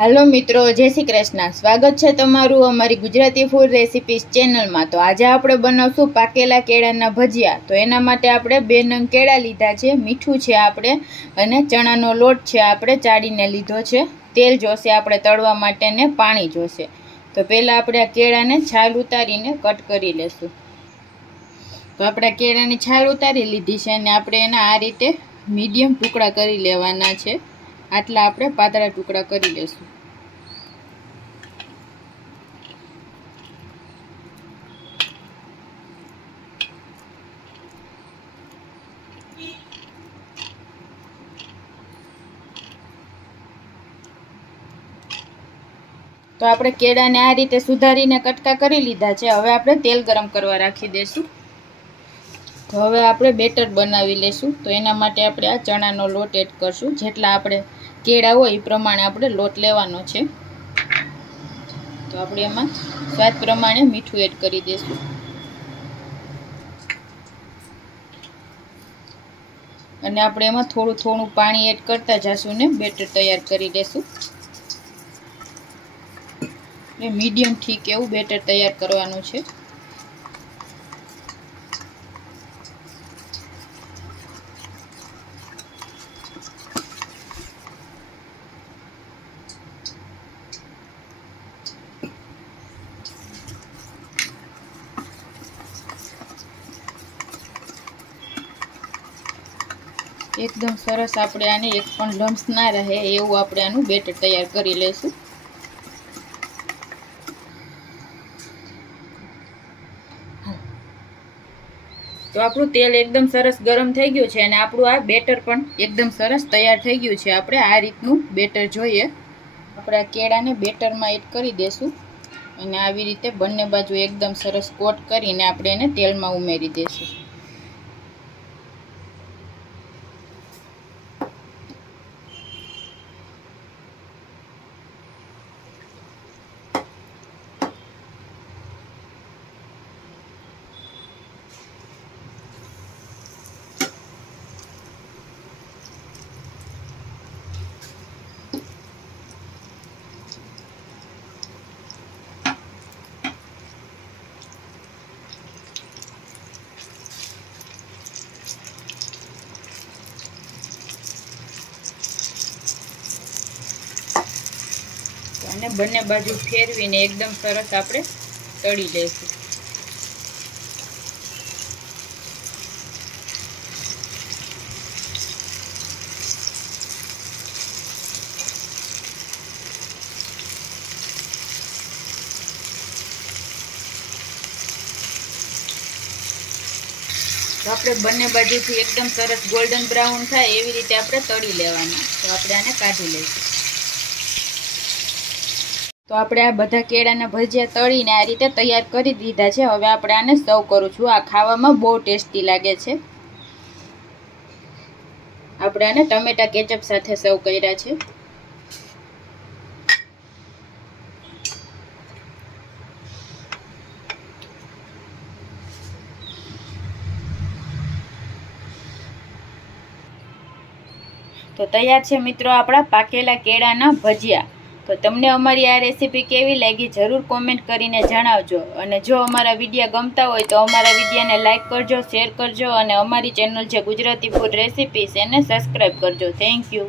હાલો મિત્રો, જય શ્રી કૃષ્ણ. સ્વાગત છે તમારું અમારી ગુજરાતી ફૂડ રેસિપીસ ચેનલમાં તો આજે આપણે બનાવશું પાકેલા કેળાના ભજીયા. તો એના માટે આપણે બે નંગ કેળા લીધા છે, મીઠું છે આપણે અને ચણાનો લોટ છે આપણે ચાળીને લીધો છે. તેલ જોશે આપણે તળવા માટે ને પાણી જોશે. તો પહેલાં આપણે આ કેળાને છાલ ઉતારીને કટ કરી લેશું. તો આપણે કેળાની છાલ ઉતારી લીધી છે અને આપણે એના આ રીતે મીડિયમ ટુકડા કરી લેવાના છે. આટલા આપણે પાતળા ટુકડા કરી લેશું તો આપણે કેળાને આ રીતે સુધારીને કટકા કરી લીધા છે. હવે આપણે તેલ ગરમ કરવા રાખી દઈશું. તો હવે આપણે બેટર બનાવી લેશું તો એના માટે આપણે આ ચણાનો લોટ એડ કરશું. જેટલા આપણે કેળા હોય એ પ્રમાણે આપણે લોટ લેવાનો છે. તો આપણે એમાં સ્વાદ પ્રમાણે મીઠું એડ કરી દઈશું. અને આપણે એમાં થોડું થોડું પાણી એડ કરતા જશું ને બેટર તૈયાર કરી લેશું. એટલે મીડિયમ ઠીક એવું બેટર તૈયાર કરવાનું છે. એકદમ સરસ આપણે આને એક પણ લમ્સ ના રહે એવું આપણે આનું બેટર તૈયાર કરી લઈશું. તો આપણું તેલ એકદમ સરસ ગરમ થઈ ગયું છે અને આપણું આ બેટર પણ એકદમ સરસ તૈયાર થઈ ગયું છે. આપણે આ રીતનું બેટર જોઈએ. આપણે આ કેળાને બેટરમાં એડ કરી દઈશું અને આવી રીતે બંને બાજુ એકદમ સરસ કોટ કરીને આપણે એને તેલમાં ઉમેરી દઈશું અને બંને બાજુ ફેરવીને એકદમ સરસ આપણે તળી લઈશું. તો આપણે બંને બાજુથી એકદમ સરસ ગોલ્ડન બ્રાઉન થાય એવી રીતે આપણે તળી લેવાના. તો આપણે આને કાઢી લઈશું. તો આપણે આ બધા કેળાના ભજીયા તળીને આ રીતે તૈયાર કરી દીધા છે. હવે આપણે આને સર્વ કરું છું. આ ખાવામાં બહુ ટેસ્ટી લાગે છે. આપણે આને ટમેટા કેચઅપ સાથે સર્વ કર્યા છે. તો તૈયાર છે મિત્રો આપણા પાકેલા કેળાના ભજીયા. તો તમને અમારી આ રેસીપી કેવી લાગી જરૂર કોમેન્ટ કરીને જણાવજો. અને જો અમારા વિડીયા ગમતા હોય તો અમારા વિડીયાને લાઇક કરજો શેર કરજો અને અમારી ચેનલ જે ગુજરાતી ફૂડ રેસીપીસ એને સબસ્ક્રાઈબ કરજો. Thank you